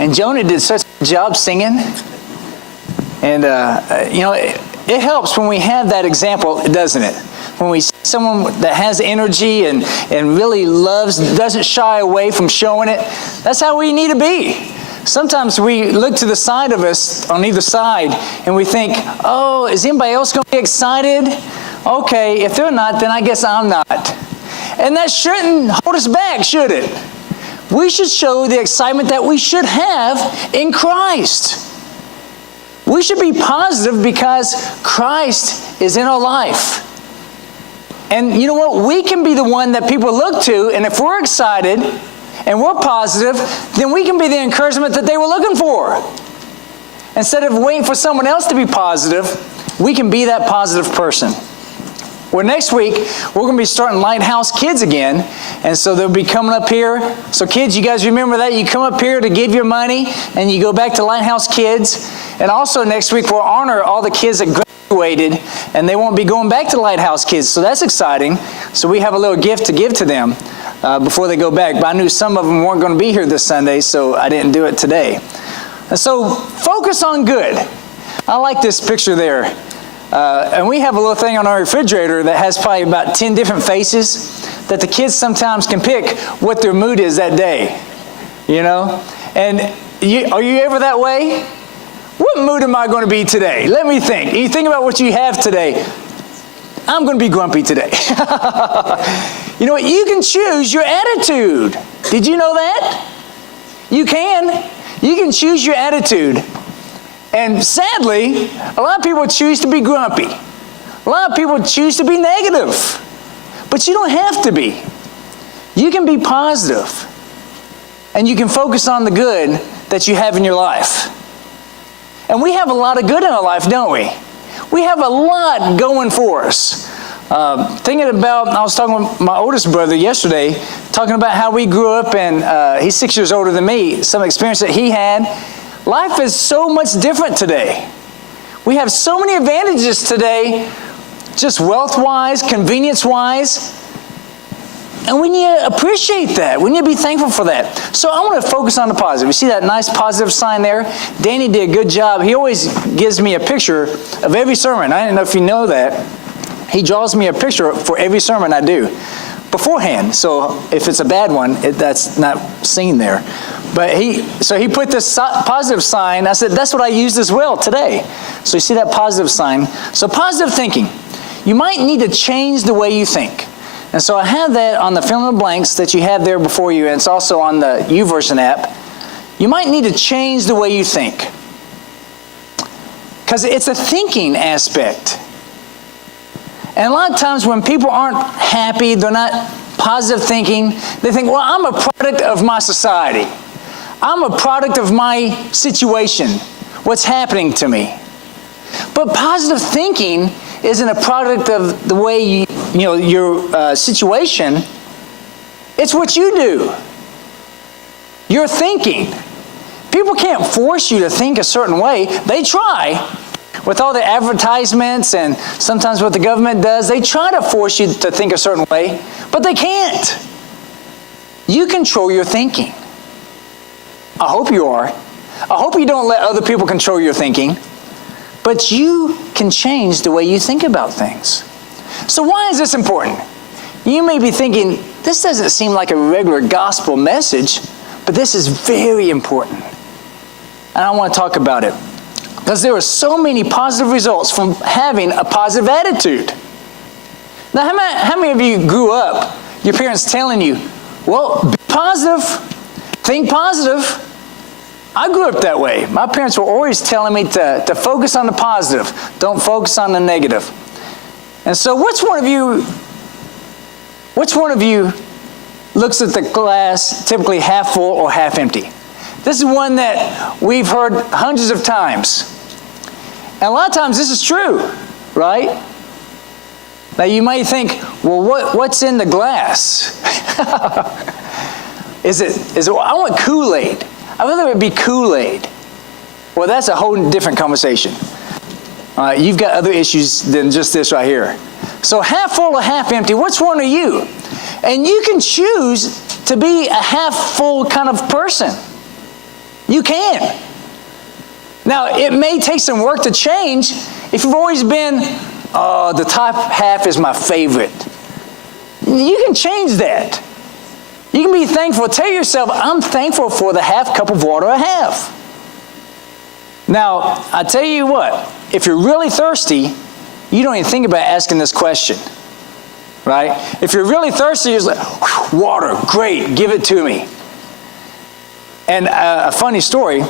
And Jonah did such a good job singing. And, it helps when we have that example, doesn't it? When we see someone that has energy and really loves, doesn't shy away from showing it, that's how we need to be. Sometimes we look to the side of us, on either side, and we think, oh, is anybody else going to be excited? Okay, if they're not, then I guess I'm not. And that shouldn't hold us back, should it? We should show the excitement that we should have in Christ. We should be positive because Christ is in our life. And you know what? We can be the one that people look to, and if we're excited and we're positive, then we can be the encouragement that they were looking for. Instead of waiting for someone else to be positive, we can be that positive person. Well, next week, we're going to be starting Lighthouse Kids again. And so they'll be coming up here. So kids, you guys remember that? You come up here to give your money, and you go back to Lighthouse Kids. And also next week, we'll honor all the kids that graduated, and they won't be going back to Lighthouse Kids. So that's exciting. So we have a little gift to give to them before they go back. But I knew some of them weren't going to be here this Sunday, so I didn't do it today. And so focus on good. I like this picture there. And we have a little thing on our refrigerator that has probably about 10 different faces that the kids sometimes can pick what their mood is that day, you know? And are you ever that way? What mood am I going to be today? Let me think. You think about what you have today. I'm going to be grumpy today. You know what? You can choose your attitude. Did you know that? You can. You can choose your attitude. And sadly, a lot of people choose to be grumpy. A lot of people choose to be negative. But you don't have to be. You can be positive. And you can focus on the good that you have in your life. And we have a lot of good in our life, don't we? We have a lot going for us. Thinking about, I was talking with my oldest brother yesterday, talking about how we grew up, and he's 6 years older than me, some experience that he had. Life is so much different today. We have so many advantages today, just wealth-wise, convenience-wise. And we need to appreciate that. We need to be thankful for that. So I want to focus on the positive. You see that nice positive sign there? Danny did a good job. He always gives me a picture of every sermon. I don't know if you know that. He draws me a picture for every sermon I do beforehand. So if it's a bad one, that's not seen there. But he put this positive sign. I said, that's what I used as well today. So you see that positive sign. So positive thinking. You might need to change the way you think. And so I have that on the fill in the blanks that you have there before you, and it's also on the YouVersion app. You might need to change the way you think. Because it's a thinking aspect. And a lot of times when people aren't happy, they're not positive thinking, they think, well, I'm a product of my society. I'm a product of my situation, what's happening to me. But positive thinking isn't a product of the way your situation. It's what you do. You're thinking. People can't force you to think a certain way. They try. With all the advertisements and sometimes what the government does, they try to force you to think a certain way, but they can't. You control your thinking. I hope you are. I hope you don't let other people control your thinking. But you can change the way you think about things. So why is this important? You may be thinking, this doesn't seem like a regular gospel message, but this is very important. And I want to talk about it. Because there are so many positive results from having a positive attitude. Now, how many of you grew up, your parents telling you, well, be positive, think positive? I grew up that way. My parents were always telling me to focus on the positive. Don't focus on the negative. And so which one of you looks at the glass typically half full or half empty? This is one that we've heard hundreds of times. And a lot of times this is true, right? Now you might think, well, what's in the glass? Is it, well, I want Kool-Aid. I'd rather it be Kool-Aid. Well, that's a whole different conversation. You've got other issues than just this right here. So half full or half empty, which one are you? And you can choose to be a half full kind of person. You can. Now, it may take some work to change. If you've always been, the top half is my favorite, you can change that. You can be thankful. Tell yourself, I'm thankful for the half cup of water I have. Now, I tell you what, if you're really thirsty, you don't even think about asking this question, right? If you're really thirsty, you're like, water, great, give it to me. And a funny story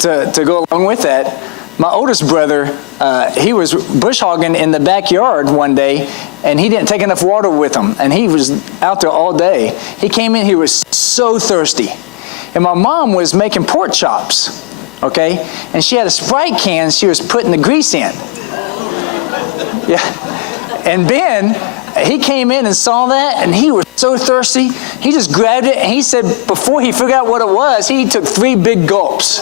to go along with that, my oldest brother, he was bush hogging in the backyard one day, and he didn't take enough water with him, and he was out there all day. He came in, he was so thirsty. And my mom was making pork chops, okay? And she had a Sprite can she was putting the grease in. Yeah. And Ben, he came in and saw that, and he was so thirsty, he just grabbed it, and he said before he figured out what it was, he took 3 big gulps.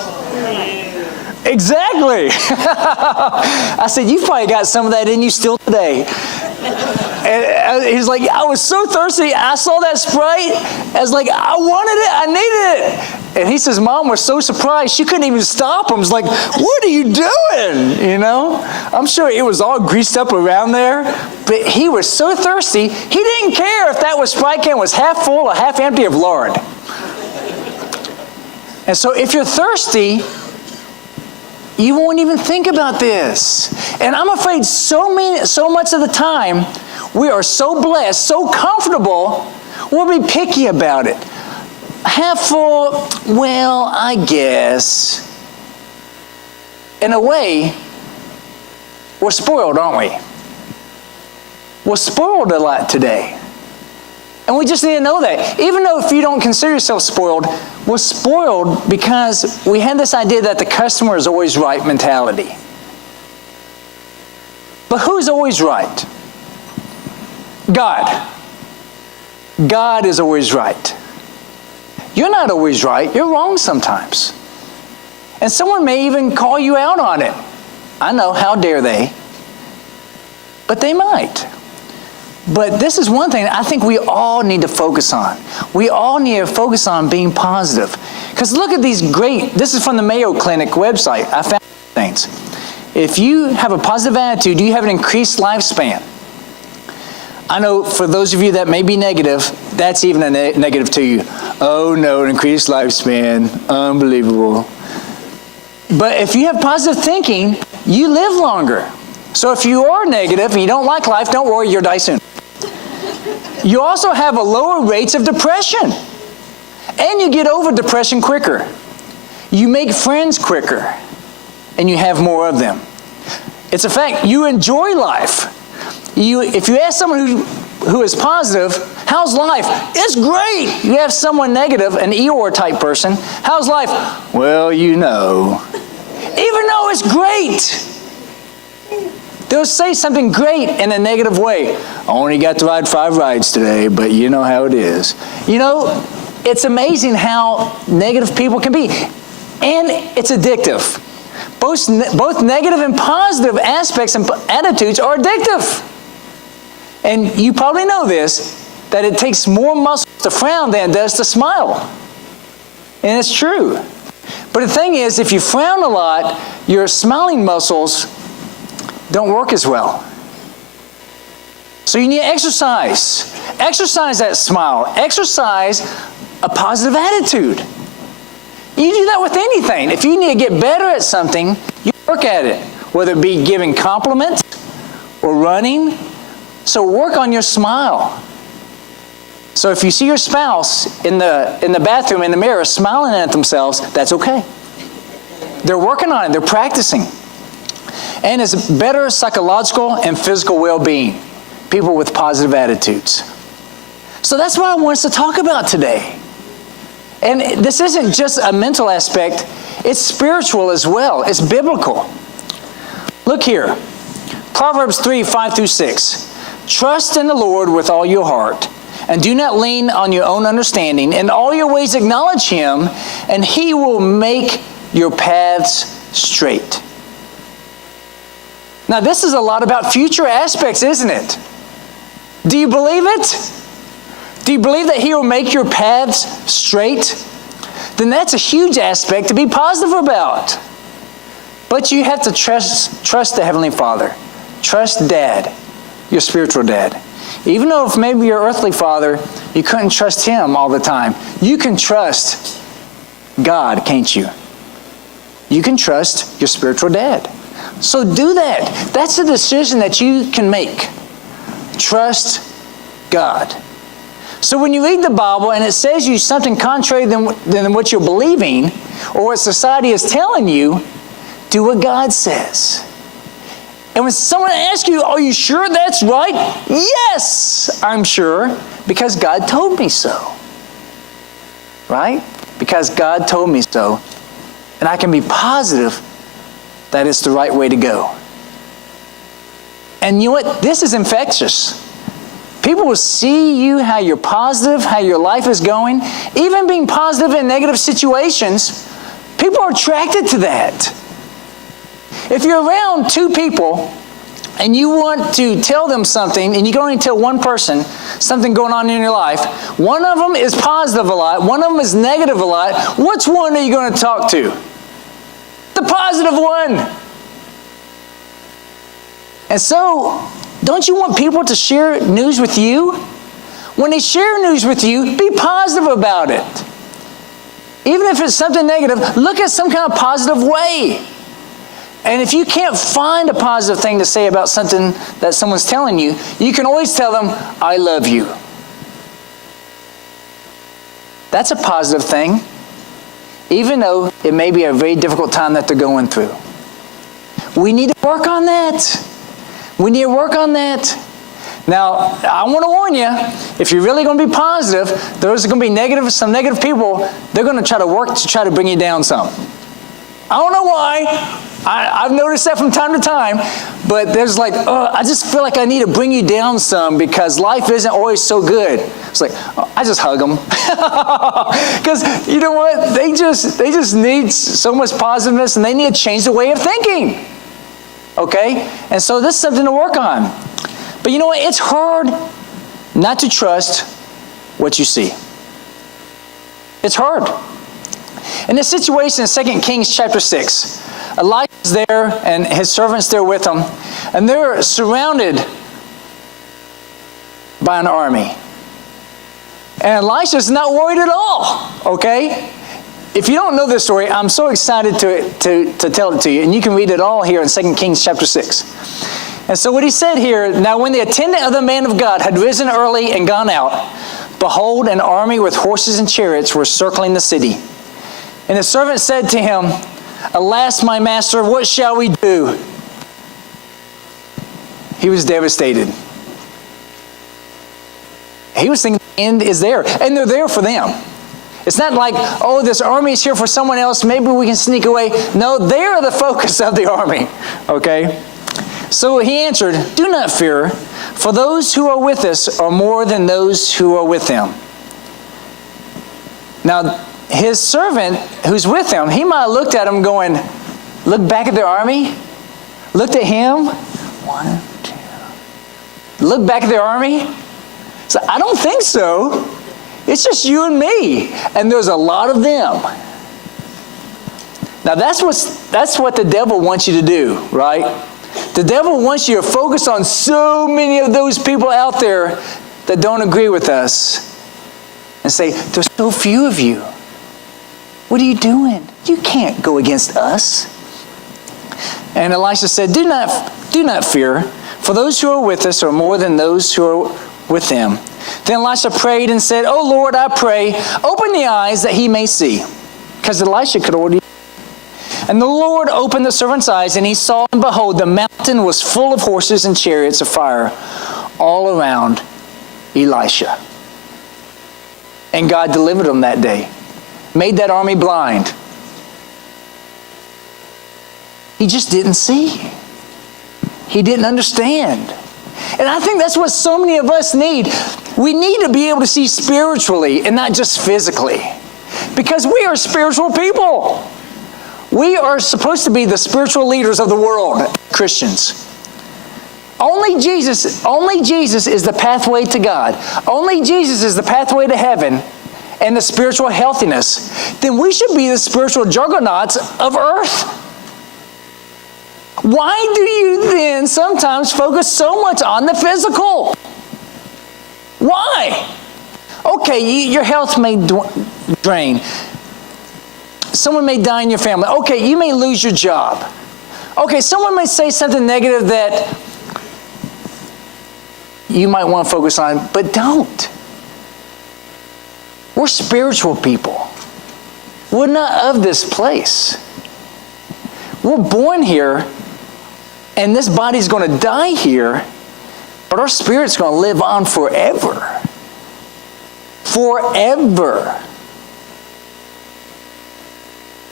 Exactly. I said, you've probably got some of that in you still today. And he's like, I was so thirsty, I saw that Sprite, I was like, I wanted it, I needed it. And he says, Mom was so surprised, she couldn't even stop him. It's like, what are you doing? You know? I'm sure it was all greased up around there, but he was so thirsty, he didn't care if that Sprite can was half full or half empty of lard. And so if you're thirsty, you won't even think about this. And I'm afraid so much of the time, we are so blessed, so comfortable, we'll be picky about it. Half full, well, I guess. In a way, we're spoiled, aren't we? We're spoiled a lot today. And we just need to know that. Even though if you don't consider yourself spoiled, we're spoiled because we have this idea that the customer is always right mentality. But who's always right? God. God is always right. You're not always right. You're wrong sometimes. And someone may even call you out on it. I know, how dare they? But they might. But this is one thing I think we all need to focus on. We all need to focus on being positive. Because look at these this is from the Mayo Clinic website. I found things. If you have a positive attitude, you have an increased lifespan. I know for those of you that may be negative, that's even a negative to you. Oh no, an increased lifespan, unbelievable. But if you have positive thinking, you live longer. So if you are negative and you don't like life, don't worry, you'll die soon. You also have a lower rates of depression. And you get over depression quicker. You make friends quicker. And you have more of them. It's a fact, you enjoy life. If you ask someone who is positive, how's life? It's great. You have someone negative, an Eeyore type person, how's life? Well, you know. Even though it's great. They'll say something great in a negative way. I only got to ride 5 rides today, but you know how it is. You know, it's amazing how negative people can be. And it's addictive. Both negative and positive aspects and attitudes are addictive. And you probably know this, that it takes more muscles to frown than it does to smile. And it's true. But the thing is, if you frown a lot, your smiling muscles don't work as well. So you need to exercise. Exercise that smile. Exercise a positive attitude. You do that with anything. If you need to get better at something, you work at it. Whether it be giving compliments or running. So work on your smile. So if you see your spouse in the bathroom, in the mirror, smiling at themselves, that's okay. They're working on it. They're practicing. And it's better psychological and physical well-being. People with positive attitudes. So that's what I want us to talk about today. And this isn't just a mental aspect. It's spiritual as well. It's biblical. Look here. Proverbs 3, 5 through 6. Trust in the Lord with all your heart, and do not lean on your own understanding. In all your ways acknowledge Him, and He will make your paths straight. Now, this is a lot about future aspects, isn't it? Do you believe it? Do you believe that He will make your paths straight? then that's a huge aspect to be positive about. But you have to trust the Heavenly Father. Trust Dad, your spiritual dad. Even though if maybe your earthly father, you couldn't trust him all the time, you can trust God, can't you? You can trust your spiritual dad. So do that. That's a decision that you can make. Trust God. So when you read the Bible and it says you something contrary than what you're believing or what society is telling you, do what God says. And when someone asks you, are you sure that's right? Yes, I'm sure, because God told me so. Right? Because God told me so. And I can be positive that it's the right way to go. And you know what? This is infectious. People will see you, how you're positive, how your life is going. Even being positive in negative situations, people are attracted to that. If you're around two people and you want to tell them something and you can only tell one person something going on in your life, one of them is positive a lot, one of them is negative a lot, which one are you going to talk to? The positive one. And so, don't you want people to share news with you? When they share news with you, be positive about it. Even if it's something negative, look at some kind of positive way. And if you can't find a positive thing to say about something that someone's telling you, you can always tell them, I love you. That's a positive thing, even though it may be a very difficult time that they're going through. We need to work on that. We need to work on that. Now, I want to warn you, if you're really going to be positive, there's going to be some negative people, they're going to try to work to try to bring you down some. I don't know why. I've noticed that from time to time, but there's like, I just feel like I need to bring you down some because life isn't always so good. It's like, I just hug them. Because you know what? They just need so much positiveness and they need to change the way of thinking. Okay? And so this is something to work on. But you know what? It's hard not to trust what you see. It's hard. In this situation in 2 Kings chapter 6, Elijah's there and his servants there with him, and they're surrounded by an army. And Elisha's not worried at all, okay? If you don't know this story, I'm so excited to tell it to you, and you can read it all here in 2 Kings chapter 6. And so what he said here, now when the attendant of the man of God had risen early and gone out, behold, an army with horses and chariots were circling the city. And the servant said to him, Alas, my master, what shall we do? He was devastated. He was thinking the end is there. And they're there for them. It's not like, oh, this army is here for someone else. Maybe we can sneak away. No, they are the focus of the army. Okay? So he answered, Do not fear, for those who are with us are more than those who are with them. Now, his servant who's with him, he might have looked at him going, look back at their army. Looked at him. 1, 2. Look back at their army. So I don't think so. It's just you and me. And there's a lot of them. Now that's what the devil wants you to do, right? The devil wants you to focus on so many of those people out there that don't agree with us. And say, there's so few of you. What are you doing? You can't go against us. And Elisha said, Do not fear, for those who are with us are more than those who are with them. Then Elisha prayed and said, Oh Lord, I pray, open the eyes that he may see. Because Elisha could already. And the Lord opened the servant's eyes, and he saw, and behold, the mountain was full of horses and chariots of fire all around Elisha. And God delivered him that day. Made that army blind. He just didn't see. He didn't understand. And I think that's what so many of us need. We need to be able to see spiritually and not just physically. Because we are spiritual people. We are supposed to be the spiritual leaders of the world, Christians. Only Jesus is the pathway to God. Only Jesus is the pathway to heaven. and the spiritual healthiness, then we should be the spiritual juggernauts of earth. Why do you then sometimes focus so much on the physical? Why? Okay, your health may drain. Someone may die in your family. Okay, you may lose your job. Okay, someone may say something negative that you might want to focus on, but don't. We're spiritual people. We're not of this place. We're born here, and this body's going to die here, but our spirit's going to live on forever. Forever.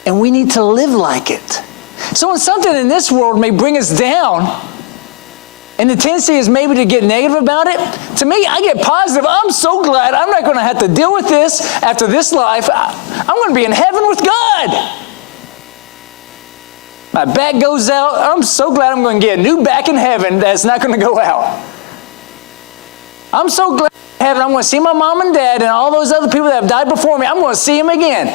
And we need to live like it. So when something in this world may bring us down, and the tendency is maybe to get negative about it, to me, I get positive. I'm so glad I'm not going to have to deal with this after this life. I'm going to be in heaven with God. My back goes out. I'm so glad I'm going to get a new back in heaven that's not going to go out. I'm so glad in heaven I'm going to see my mom and dad and all those other people that have died before me. I'm going to see them again.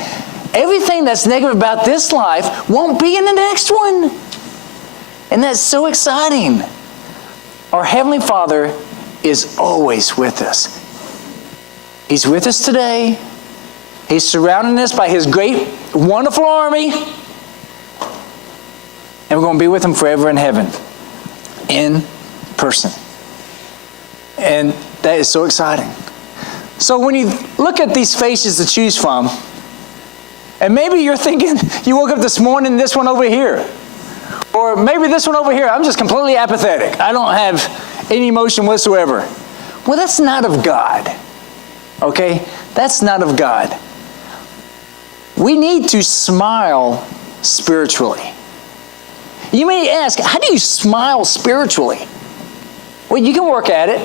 Everything that's negative about this life won't be in the next one. And that's so exciting. Our Heavenly Father is always with us. He's with us today. He's surrounding us by His great, wonderful army. And we're going to be with Him forever in heaven. In person. And that is so exciting. So when you look at these faces to choose from, and maybe you're thinking, you woke up this morning, this one over here. Or maybe this one over here, I'm just completely apathetic. I don't have any emotion whatsoever. Well, that's not of God. Okay? That's not of God. We need to smile spiritually. You may ask, how do you smile spiritually? Well, you can work at it.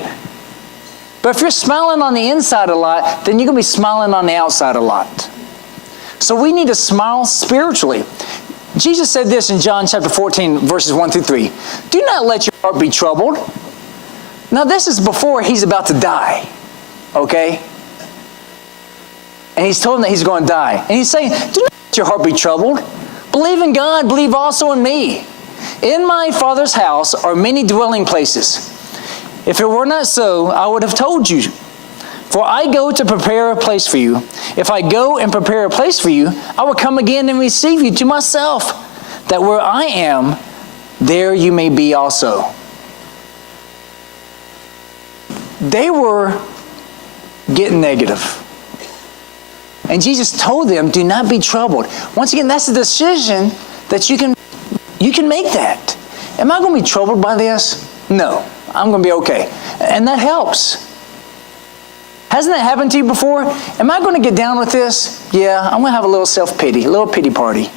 But if you're smiling on the inside a lot, then you're going to be smiling on the outside a lot. So we need to smile spiritually. Jesus said this in John chapter 14, verses 1 through 3. Do not let your heart be troubled. Now this is before He's about to die. Okay? And He's told him that He's going to die. And He's saying, do not let your heart be troubled. Believe in God, believe also in me. In my Father's house are many dwelling places. If it were not so, I would have told you. For I go to prepare a place for you. If I go and prepare a place for you, I will come again and receive you to myself, that where I am, there you may be also. They were getting negative. And Jesus told them, do not be troubled. Once again, that's a decision that you can make that. Am I going to be troubled by this? No, I'm going to be okay. And that helps. Hasn't that happened to you before? Am I going to get down with this? Yeah, I'm going to have a little self-pity, a little pity party.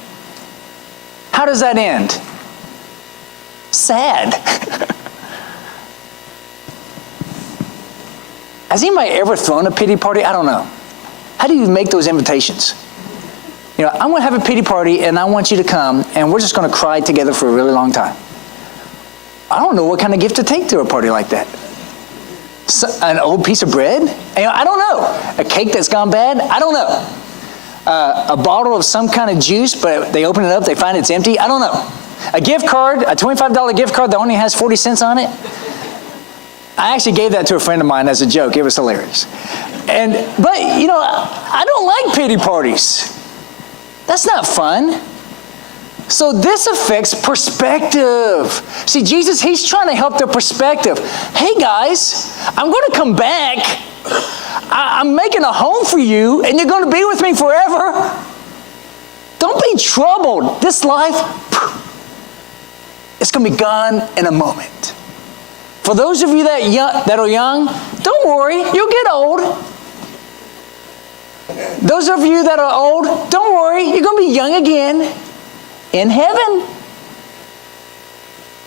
How does that end? Sad. Has anybody ever thrown a pity party? I don't know. How do you make those invitations? You know, I'm going to have a pity party and I want you to come and we're just going to cry together for a really long time. I don't know what kind of gift to take to a party like that. An old piece of bread? I don't know. A cake that's gone bad? I don't know. A bottle of some kind of juice, but they open it up, they find it's empty? I don't know. A gift card, a $25 gift card that only has 40 cents on it? I actually gave that to a friend of mine as a joke. It was hilarious. But I don't like pity parties. That's not fun. So this affects perspective. See, Jesus, He's trying to help their perspective. Hey guys, I'm going to come back. I'm making a home for you, and you're going to be with me forever. Don't be troubled. This life, it's going to be gone in a moment. For those of you that are young, don't worry, you'll get old. Those of you that are old, don't worry, you're going to be young again. In heaven.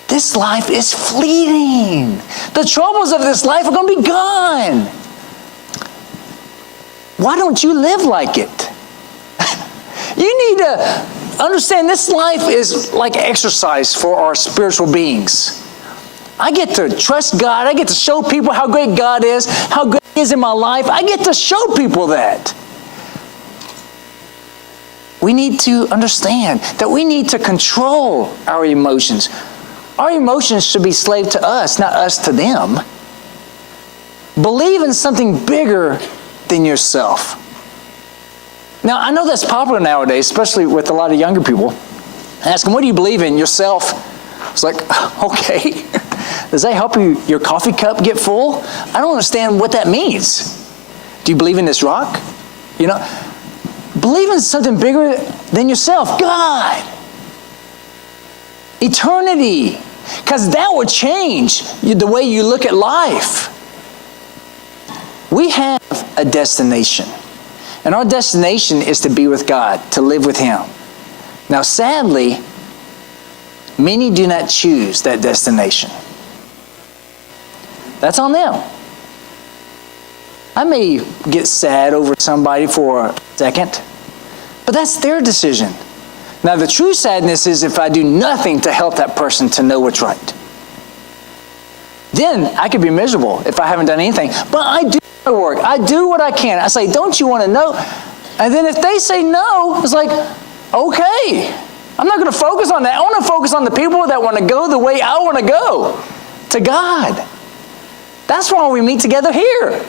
This life is fleeting. The troubles of this life are going to be gone. Why don't you live like it? You need to understand this life is like exercise for our spiritual beings. I get to trust God. I get to show people how great God is, how great He is in my life. I get to show people that. we need to understand that we need to control our emotions. Our emotions should be slave to us, not us to them. Believe in something bigger than yourself. Now, I know that's popular nowadays, especially with a lot of younger people. Ask them, what do you believe in? Yourself? It's like, okay. Does that help your coffee cup get full? I don't understand what that means. Do you believe in this rock? You know, believe in something bigger than yourself. God. Eternity. Because that will change the way you look at life. We have a destination. And our destination is to be with God, to live with Him. Now, sadly, many do not choose that destination. That's on them. I may get sad over somebody for a second, but that's their decision. Now, the true sadness is if I do nothing to help that person to know what's right. Then I could be miserable if I haven't done anything. But I do my work. I do what I can. I say, don't you want to know? And then if they say no, it's like, okay. I'm not going to focus on that. I want to focus on the people that want to go the way I want to go, to God. That's why we meet together here.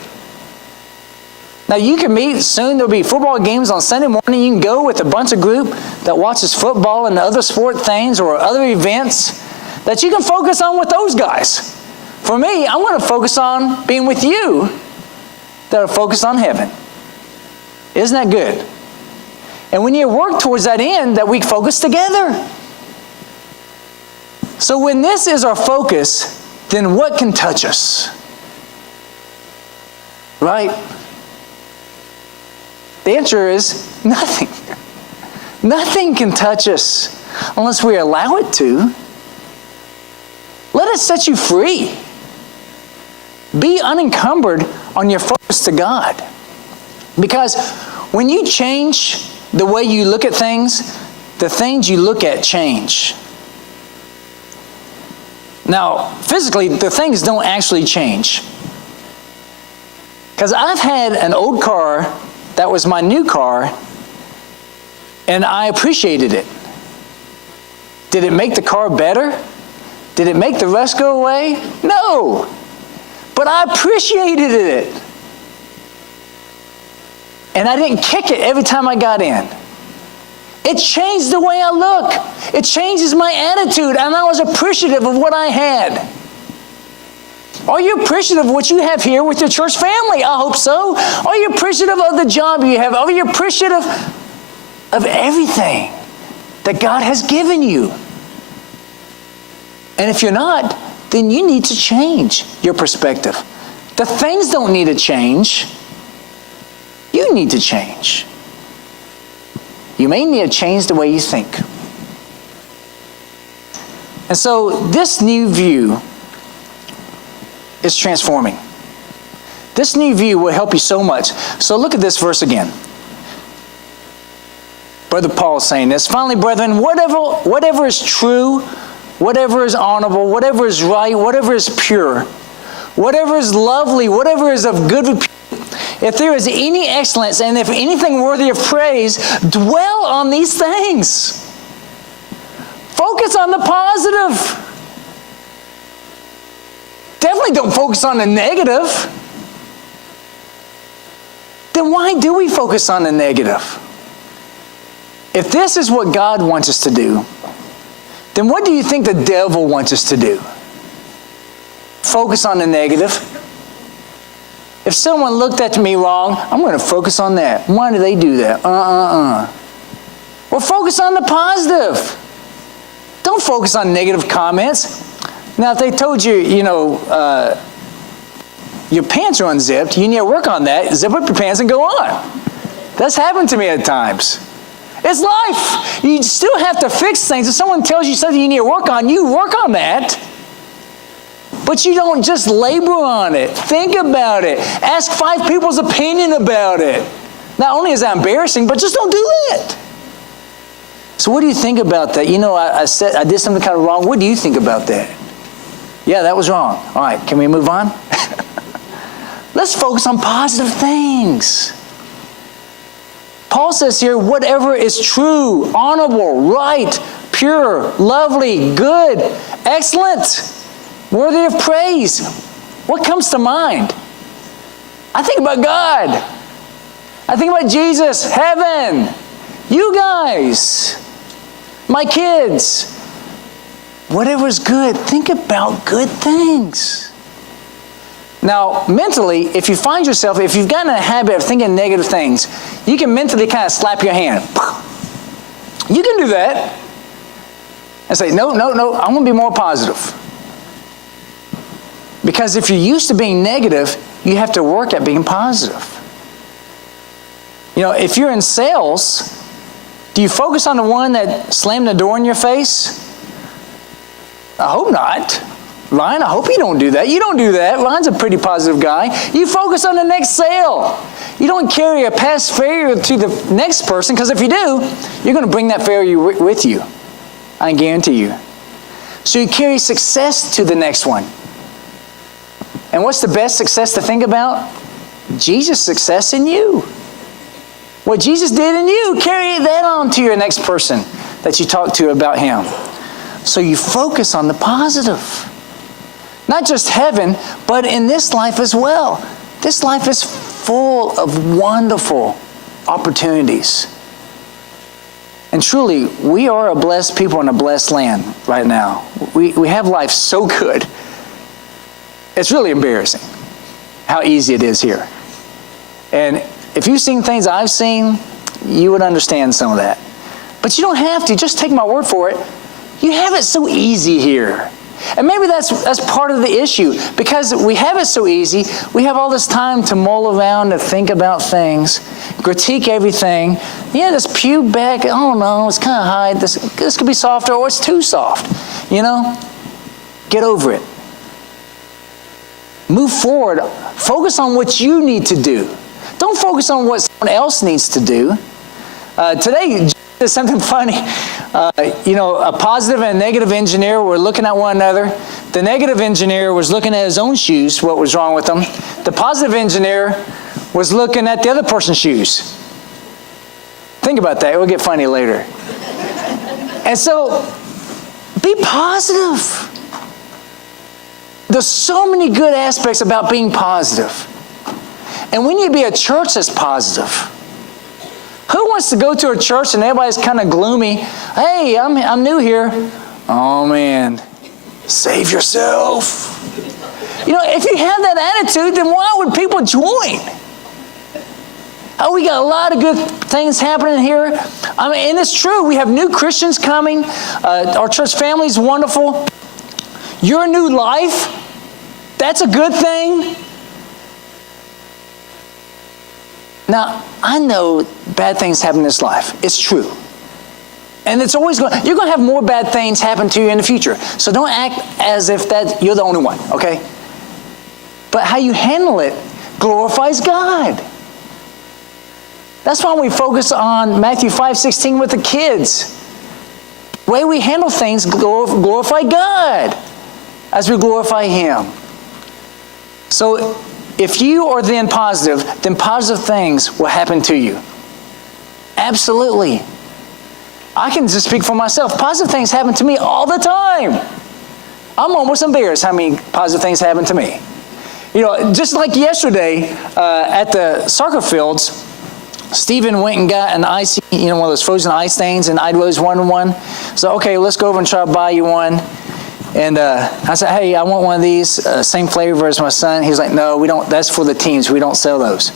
Now, you can meet soon. There'll be football games on Sunday morning. You can go with a bunch of group that watches football and other sport things or other events that you can focus on with those guys. For me, I want to focus on being with you that are focused on heaven. Isn't that good? And we need to work towards that end that we focus together. So when this is our focus, then what can touch us? Right? The answer is nothing. Nothing can touch us unless we allow it to. Let it set you free. Be unencumbered on your focus to God. Because when you change the way you look at things, the things you look at change. Now, physically, the things don't actually change. Because I've had an old car that was my new car, and I appreciated it. Did it make the car better? Did it make the rust go away? No. But I appreciated it. And I didn't kick it every time I got in. It changed the way I look. It changes my attitude, and I was appreciative of what I had. Are you appreciative of what you have here with your church family? I hope so. Are you appreciative of the job you have? Are you appreciative of everything that God has given you? And if you're not, then you need to change your perspective. The things don't need to change. You need to change. You may need to change the way you think. And so this new view is transforming. This new view will help you so much. So look at this verse again. Brother Paul is saying this. Finally, brethren, whatever is true, whatever is honorable, whatever is right, whatever is pure, whatever is lovely, whatever is of good repute, if there is any excellence and if anything worthy of praise, dwell on these things. Focus on the positive. Definitely don't focus on the negative. Then why do we focus on the negative? If this is what God wants us to do, then what do you think the devil wants us to do? Focus on the negative. If someone looked at me wrong, I'm going to focus on that. Why do they do that? Well, focus on the positive. Don't focus on negative comments. Now, if they told you, your pants are unzipped, you need to work on that. Zip up your pants and go on. That's happened to me at times. It's life. You still have to fix things. If someone tells you something you need to work on, you work on that. But you don't just labor on it. Think about it. Ask 5 people's opinion about it. Not only is that embarrassing, but just don't do that. So what do you think about that? I did something kind of wrong. What do you think about that? Yeah, that was wrong. All right, can we move on? Let's focus on positive things. Paul says here, whatever is true, honorable, right, pure, lovely, good, excellent, worthy of praise. What comes to mind? I think about God. I think about Jesus, heaven, you guys, my kids. Whatever's good, think about good things. Now, mentally, if you find yourself, if you've gotten in a habit of thinking negative things, you can mentally kind of slap your hand. You can do that. And say, no, I'm going to be more positive. Because if you're used to being negative, you have to work at being positive. You know, if you're in sales, do you focus on the one that slammed the door in your face? I hope not. Ryan, I hope you don't do that. You don't do that. Ryan's a pretty positive guy. You focus on the next sale. You don't carry a past failure to the next person, because if you do, you're going to bring that failure with you. I guarantee you. So you carry success to the next one. And what's the best success to think about? Jesus' success in you. What Jesus did in you, carry that on to your next person that you talk to about him. So you focus on the positive. Not just heaven, but in this life as well. This life is full of wonderful opportunities. And truly, we are a blessed people in a blessed land right now. We have life so good. It's really embarrassing how easy it is here. And if you've seen things I've seen, you would understand some of that. But you don't have to. Just take my word for it. You have it so easy here. And maybe that's part of the issue. Because we have it so easy, we have all this time to mull around, to think about things, critique everything. Yeah, just pew back. Oh no, it's kind of high. This could be softer, or it's too soft. You know? Get over it. Move forward. Focus on what you need to do. Don't focus on what someone else needs to do. Today, there's something funny. A positive and a negative engineer were looking at one another. The negative engineer was looking at his own shoes, what was wrong with them. The positive engineer was looking at the other person's shoes. Think about that. It will get funny later. And so, be positive. There's so many good aspects about being positive. And we need to be a church that's positive. Who wants to go to a church and everybody's kind of gloomy? Hey, I'm new here. Oh man, save yourself. You know, if you have that attitude, then why would people join? Oh, we got a lot of good things happening here. I mean, and it's true. We have new Christians coming. Our church family is wonderful. Your new life, that's a good thing. Now, I know bad things happen in this life. It's true. And it's always you're going to have more bad things happen to you in the future. So don't act as if that you're the only one, okay? But how you handle it glorifies God. That's why we focus on Matthew 5:16 with the kids. The way we handle things glorify God as we glorify Him. So if you are then positive things will happen to you. Absolutely. I can just speak for myself. Positive things happen to me all the time. I'm almost embarrassed how many positive things happen to me. You know, just like yesterday at the soccer fields, Stephen went and got an icy, one of those frozen ice things, and I was one. So, okay, let's go over and try to buy you one. And I said, hey, I want one of these, same flavor as my son. He's like, no, we don't. That's for the teams. We don't sell those.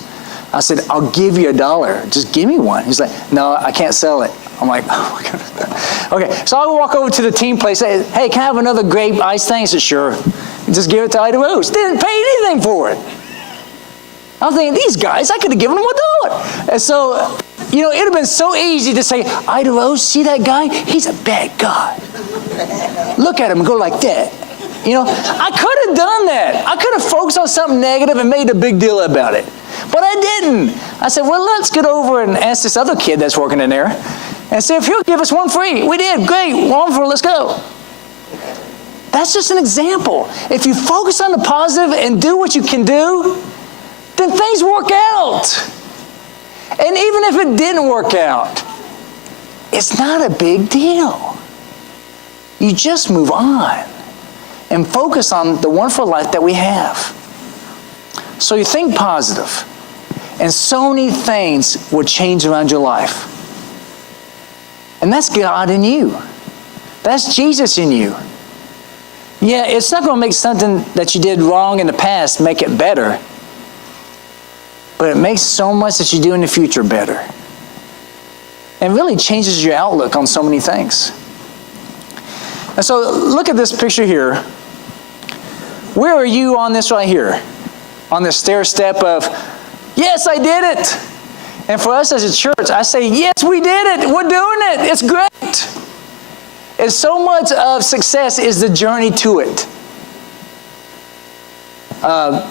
I said, I'll give you $1. Just give me one. He's like, no, I can't sell it. I'm like, oh my goodness. Okay, so I walk over to the team place. Say, hey, can I have another grape ice thing? He said, sure. Just give it to Ida Rose. Didn't pay anything for it. I'm thinking, these guys, I could have given them $1. And so, it would have been so easy to say, Ida Rose, see that guy? He's a bad guy. Look at him and go like that. I could have done that. I could have focused on something negative and made a big deal about it. But I didn't. I said, well, let's get over and ask this other kid that's working in there and see if he'll give us one free. We did. Great. One for, let's go. That's just an example. If you focus on the positive and do what you can do, then things work out. And even if it didn't work out, it's not a big deal. You just move on and focus on the wonderful life that we have. So you think positive, and so many things will change around your life. And that's God in you. That's Jesus in you. Yeah, it's not going to make something that you did wrong in the past make it better. But it makes so much that you do in the future better. And really changes your outlook on so many things. And so look at this picture here. Where are you on this right here? On the stair step of, yes, I did it. And for us as a church, I say, yes, we did it. We're doing it. It's great. And so much of success is the journey to it. I've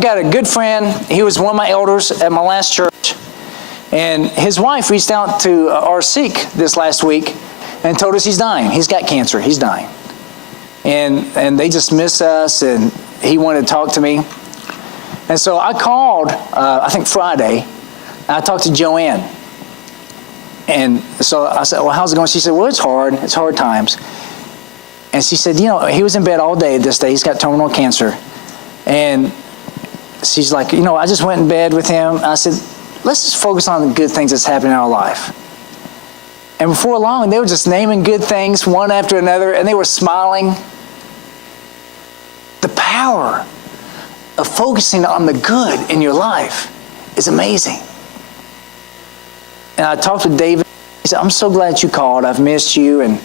got a good friend. He was one of my elders at my last church. And his wife reached out to our Sikh this last week and told us he's dying. He's got cancer. He's dying. And they just miss us, and he wanted to talk to me. And so I called, I think Friday, and I talked to Joanne. And so I said, well, how's it going? She said, well, it's hard. It's hard times. And she said, he was in bed all day this day. He's got terminal cancer. And she's like, I just went in bed with him. I said, let's just focus on the good things that's happening in our life. And before long, they were just naming good things one after another, and they were smiling. The power of focusing on the good in your life is amazing. And I talked with David. He said, I'm so glad you called. I've missed you. And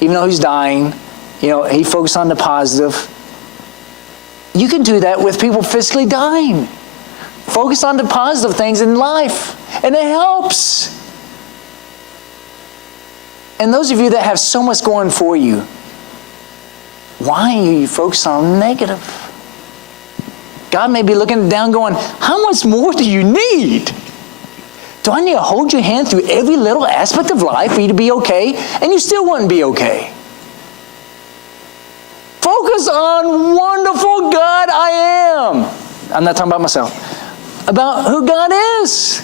even though he's dying, he focused on the positive. You can do that with people physically dying. Focus on the positive things in life. And it helps. And those of you that have so much going for you, why are you focused on negative? God may be looking down going, how much more do you need? Do I need to hold your hand through every little aspect of life for you to be okay? And you still wouldn't be okay. Focus on wonderful God I am. I'm not talking about myself. About who God is.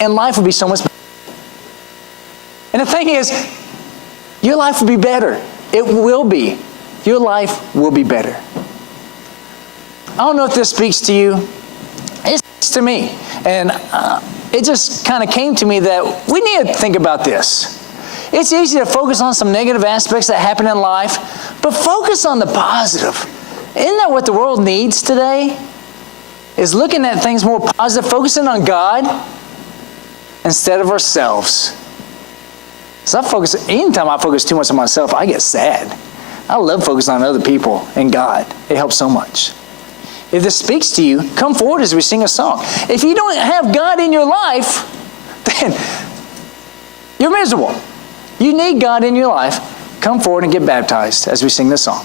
And life will be so much better. And the thing is, your life will be better. It will be. Your life will be better. I don't know if this speaks to you. It speaks to me. And it just kind of came to me that we need to think about this. It's easy to focus on some negative aspects that happen in life, but focus on the positive. Isn't that what the world needs today? Is looking at things more positive, focusing on God instead of ourselves. So anytime I focus too much on myself, I get sad. I love focusing on other people and God. It helps so much. If this speaks to you, come forward as we sing a song. If you don't have God in your life, then you're miserable. You need God in your life. Come forward and get baptized as we sing this song.